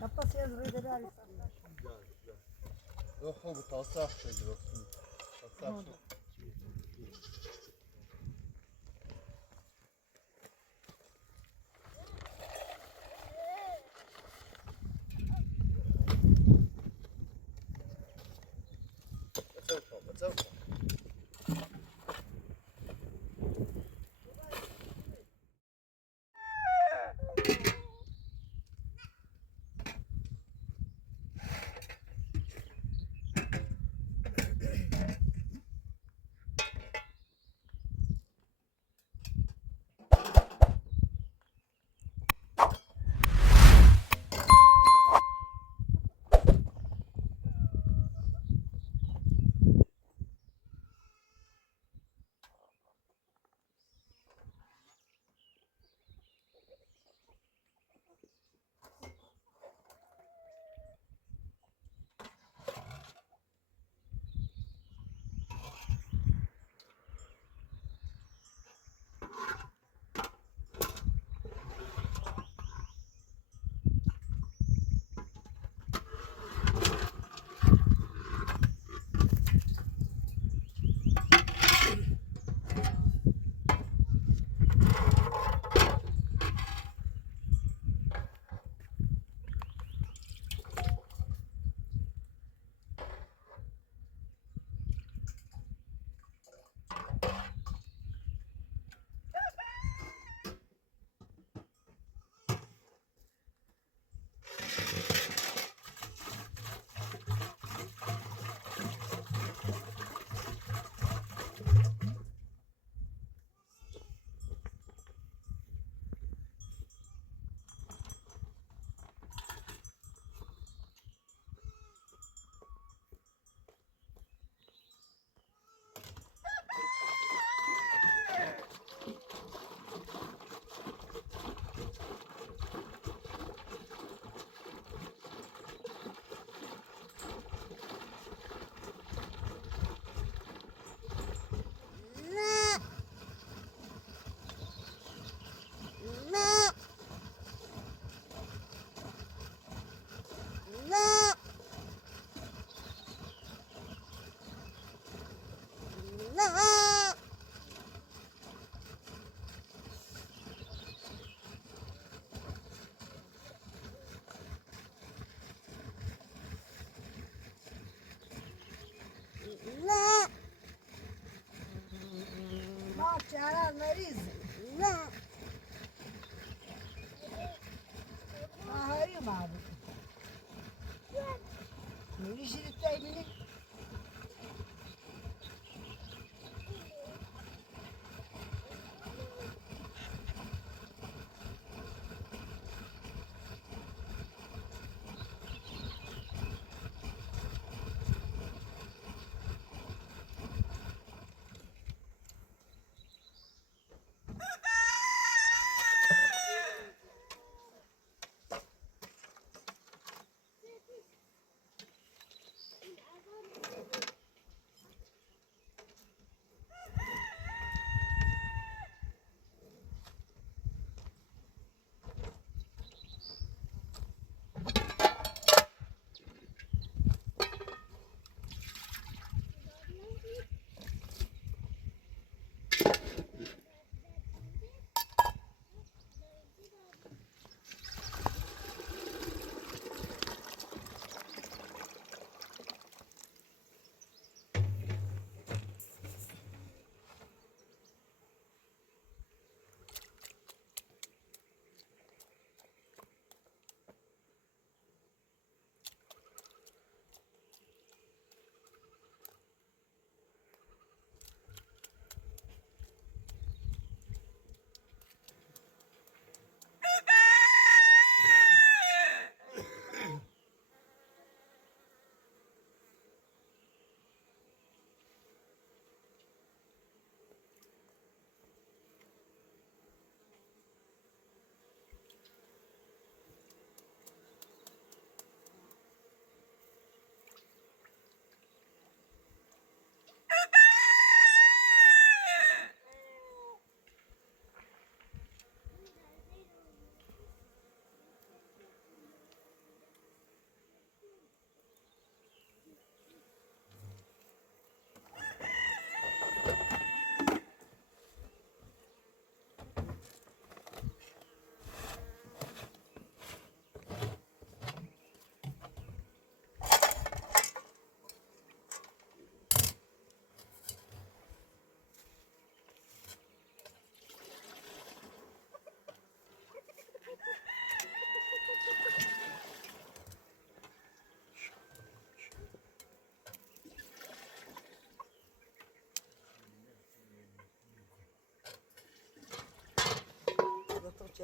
Kapasıyız rüzgarı. Yok bu tasarruf şeydir olsun. Tasarruf. Tasarruf. C'era il nariz. Hayır mı abi? Ne işi tuttay beni?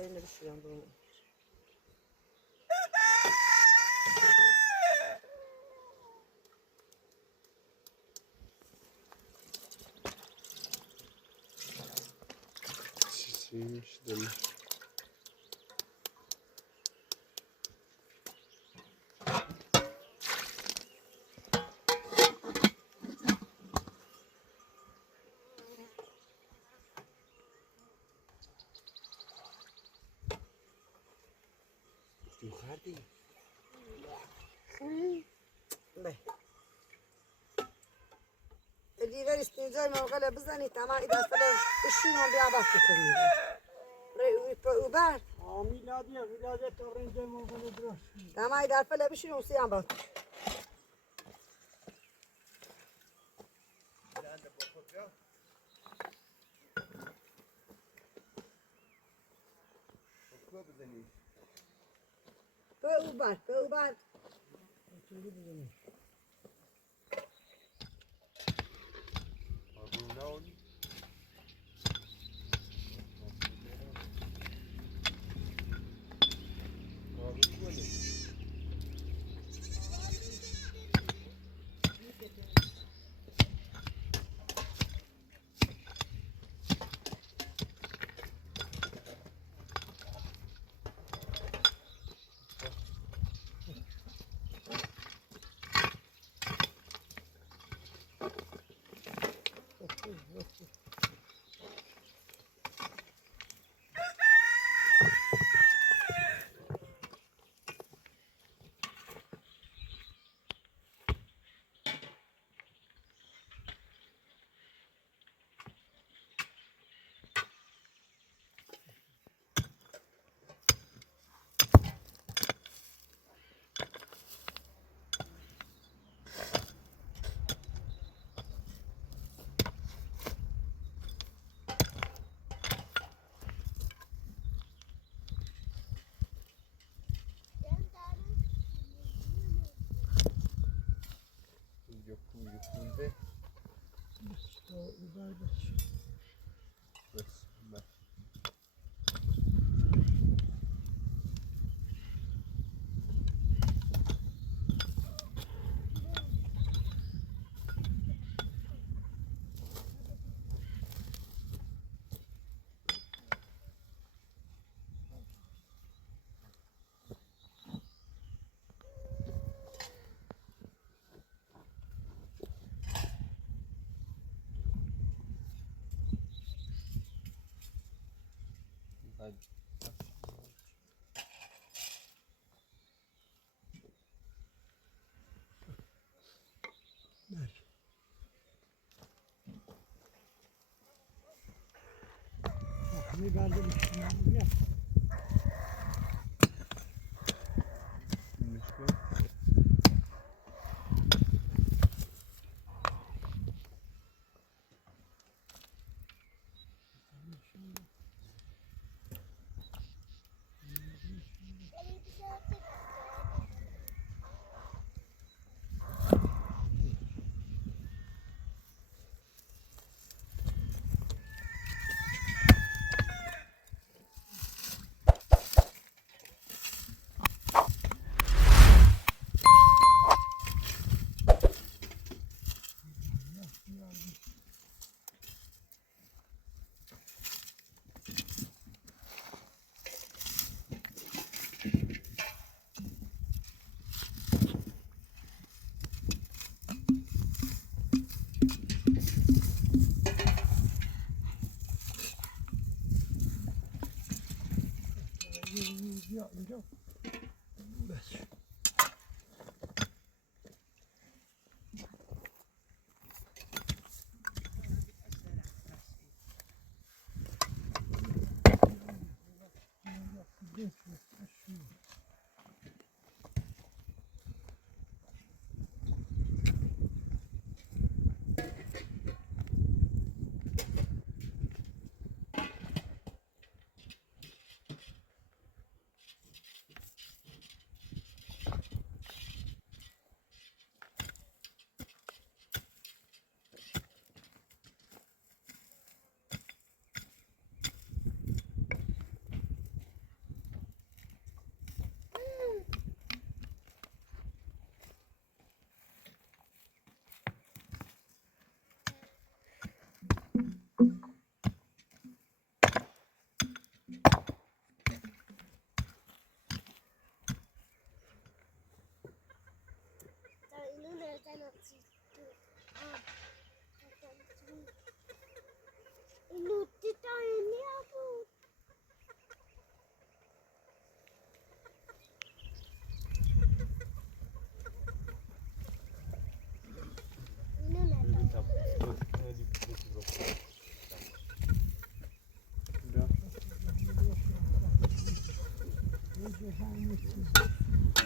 Üzerine düşüyorum bunu. Çiçeğiymiş demiş. Yukarı değil. به الديفر استنجاي ما وقال بزني تمام إذا فلا الشنو بيعبط تخليه وبعد Miladiye, miladiye torrente mongolu bırak. تمام إذا فلا بشنو سيعبط وبعد Yüzünde. Bak. Hadi. Ne verdim? Ya. Yapmayacağım. Bes.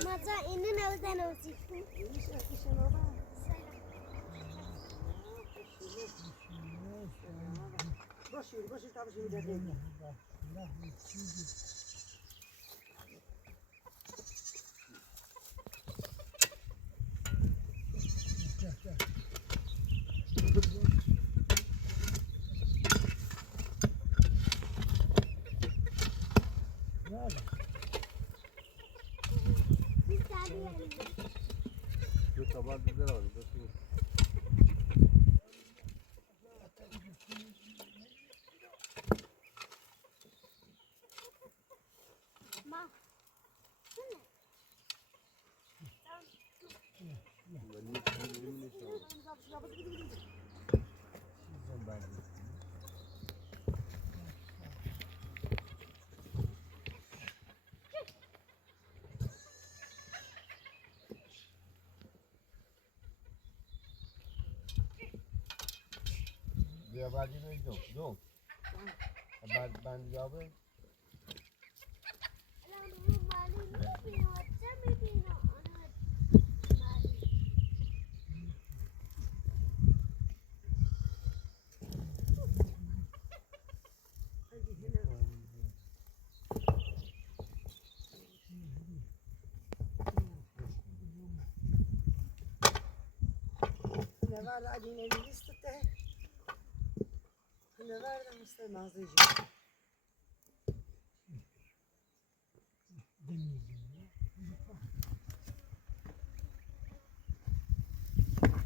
माझा इन्हें नवसा नवसी باشید تا باشید دیگه Yo tabağı bizden aldı. Bakın. Ma Ben niye kendimi ne çaldım? Sizden ben de. بیا بعدی رو اینجا دو بعد جواب Ne var acın elini istete. Ne var da Mustafa mazıcı.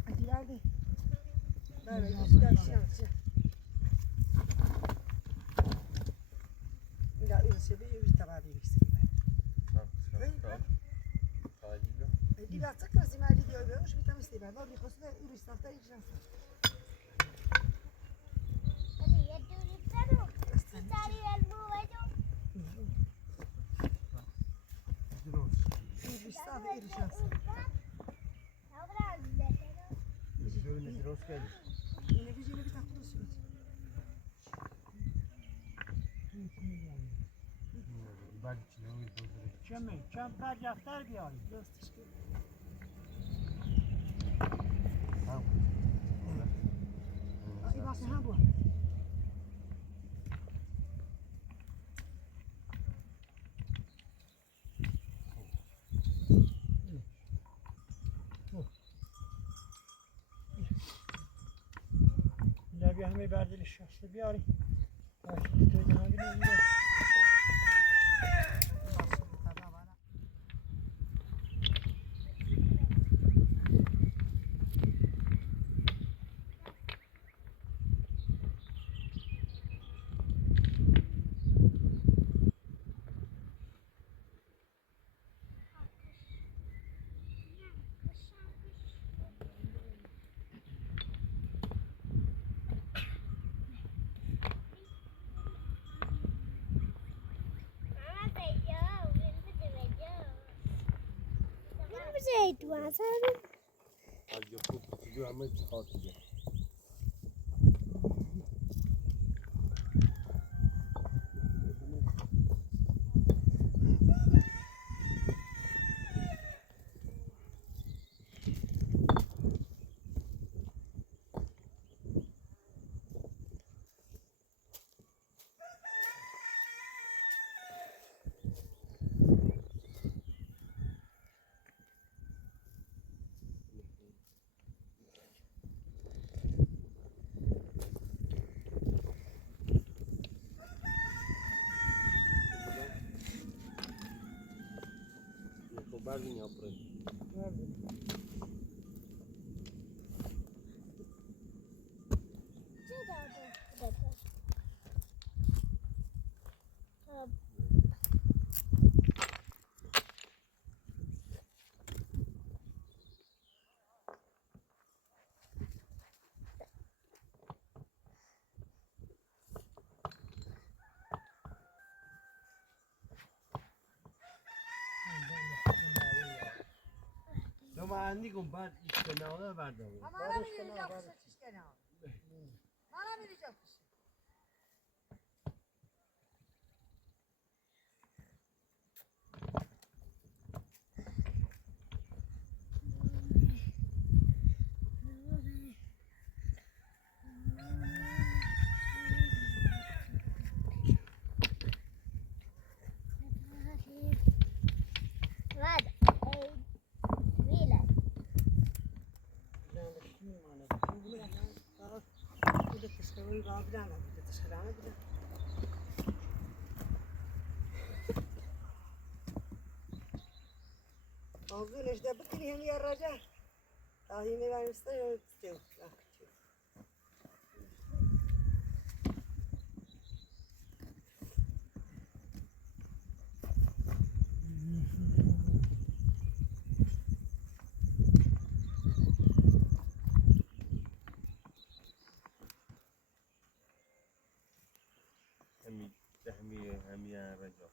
Hadi verdi. Ver güzel bir şey yapacağım. Ya ürse bir tabağı verirsin. دي بعتقد زي ما قال لي بيقول مش بتمسي بعد ما بيخصنا يقول يستفتى يجلس Çam bacaklar بیاری لبی همه بردل شخص بیاری باشید تو جنابی نمیده تو اصلا از یه خوب چیزی همه چیکار دیگه Barvin yaprak. بندی کن بعد ایشته نهاده بردارم. Ama ana bir yiyecek kuşu çişkene al. Ana bir yiyecek kuşu. Vad? Bilen. Bu da kışkırmayı bağlayan da bir de dışarıdan bir de. Ağzın işte bu kiliğini yarayacak. Tahimi vermişler ya istiyor. همی رجا.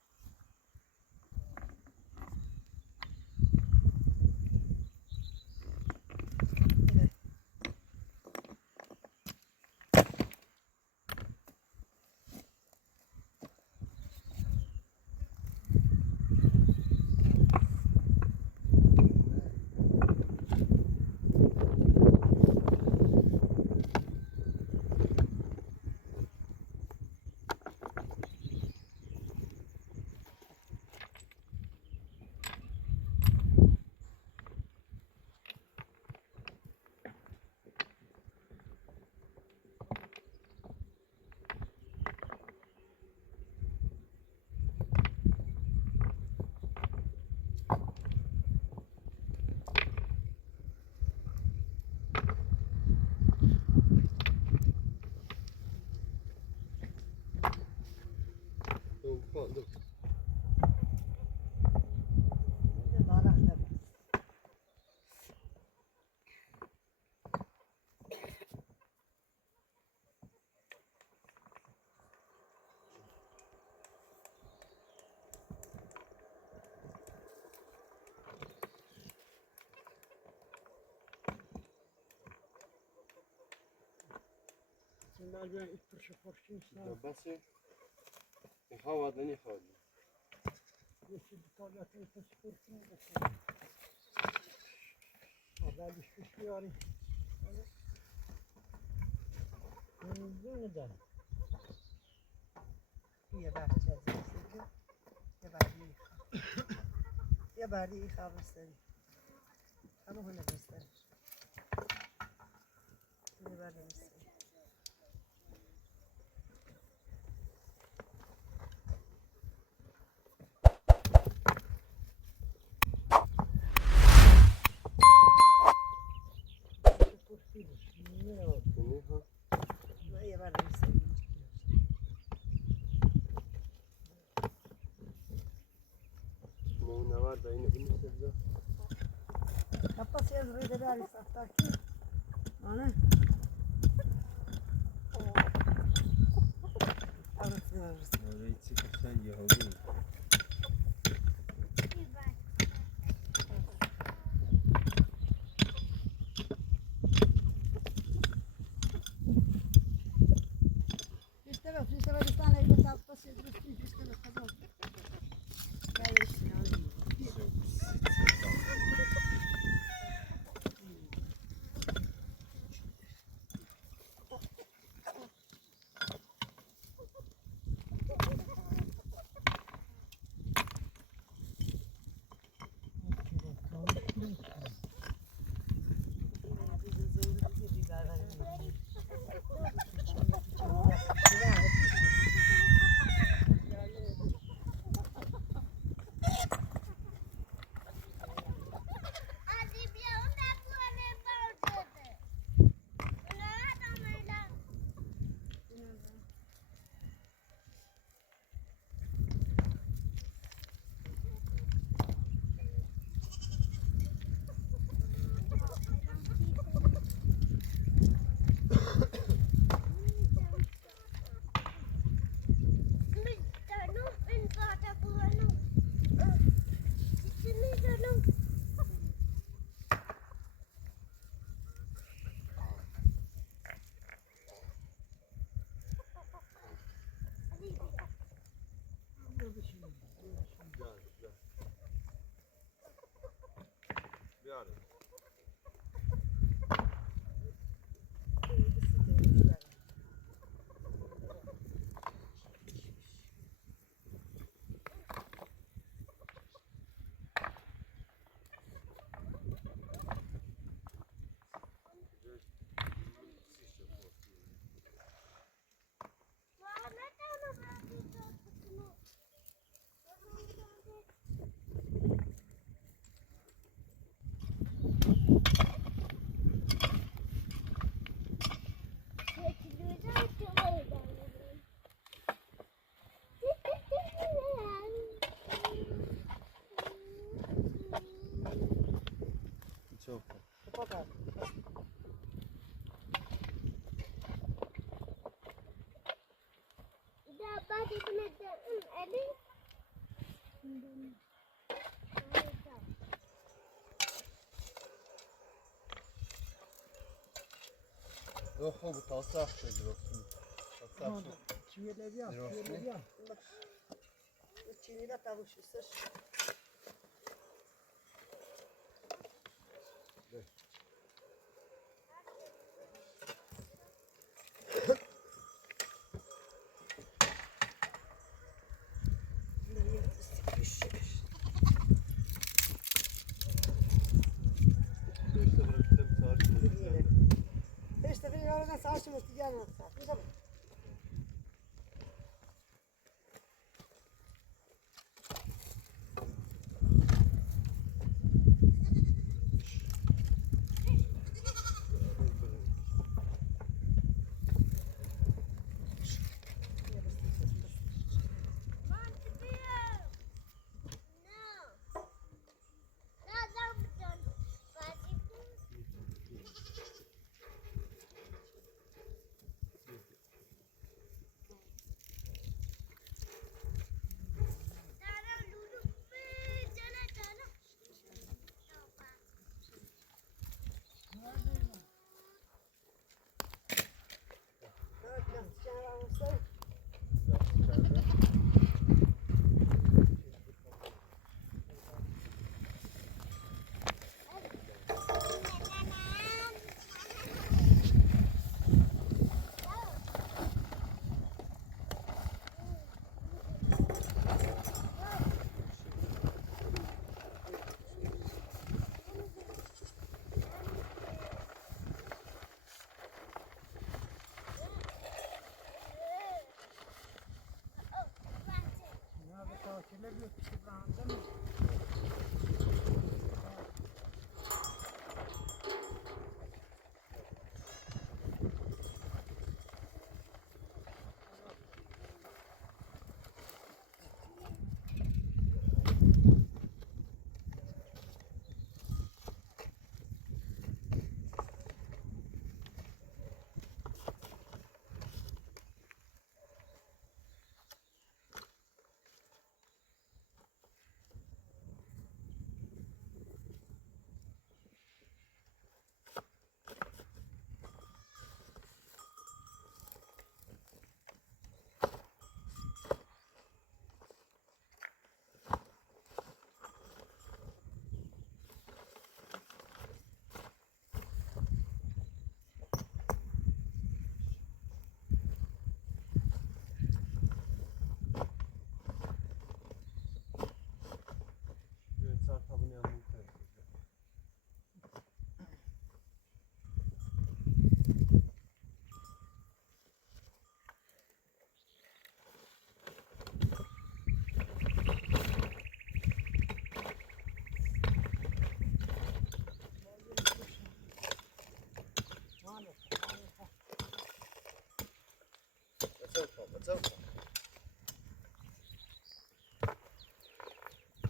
Dur. Bunlar böyle ilk turşu porşuysa. بس هوا دنی خواهد. Yeşil bir tabiatın ilk turşu porşuysa. Haber düşmüş bir arayın. Bu neden? یه بچه از این سیده یه بردی یه بردی خواب استری همه هنه بستری یه بردی استری یه بردی استری نوار da yine bunu sevdi. Kapas yaz rüyde bari saftaki. Ana. Arasını arasını. Orayı çıkarsan yahovun. İşte bak, işte bak, bir tane elbette altta sözlü işte bak, kazan. Gel işte yani. Çok. Kapat abi. Yok bu tasak dedi olsun. Tamam. Tasak. Çiğneleri yap. Biraz Çiğneleri ne? yap. Bak. Bu çiğneyle kavuşursa. İşte bırakıp sakin. İşte bir yerine saçımız diğerine saçımız. Nerede tatile götürdük lan değil mi? Evet, sağ tabını yanına koyalım.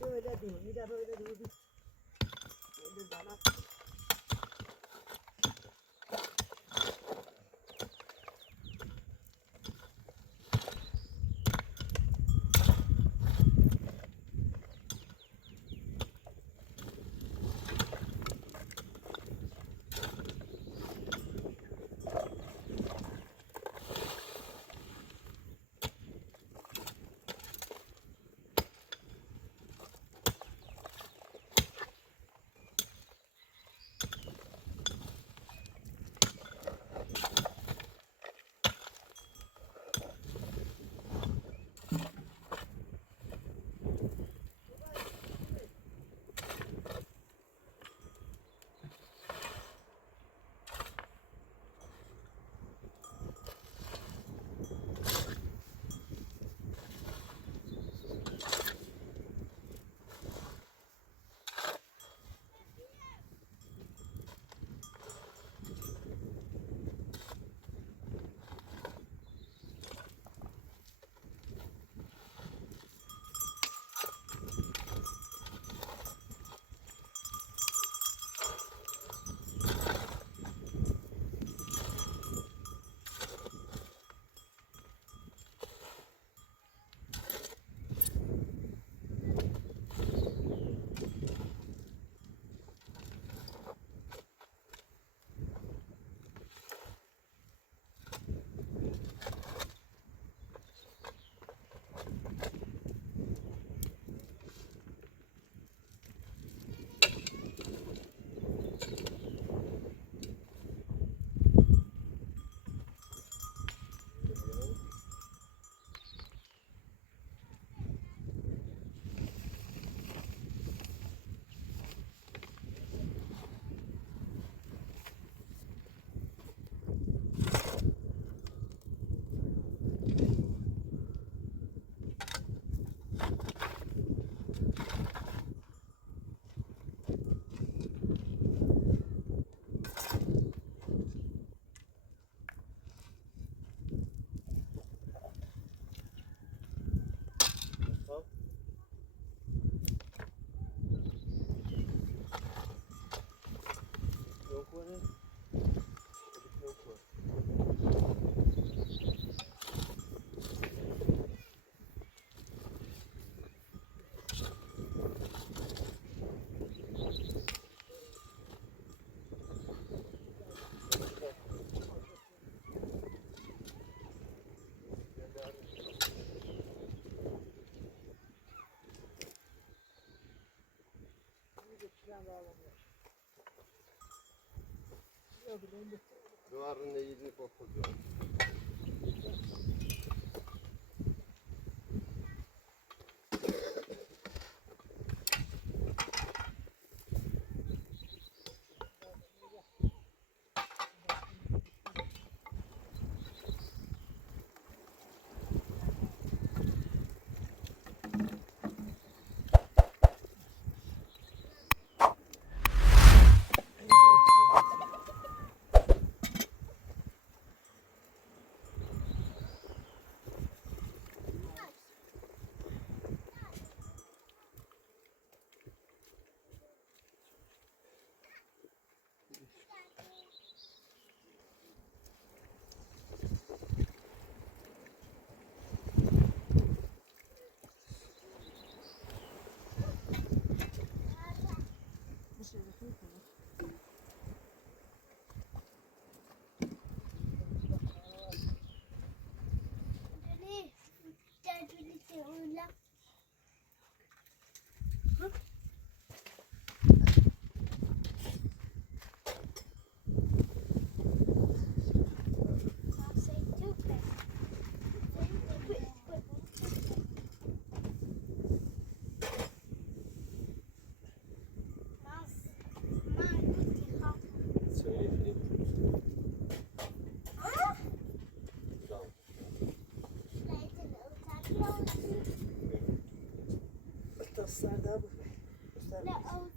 Böyle değil, bir de böyle değil. Böyle bana. Sen bağlamıyor. Yok bileyim bitti. Duvarın ne yediğini kokuyor. Bir şey de koy koy. Jadi, jadi diulang. Masih juga. Mas, Söyle Filip. Tamam. Dostlar da bu. Dostlar. لا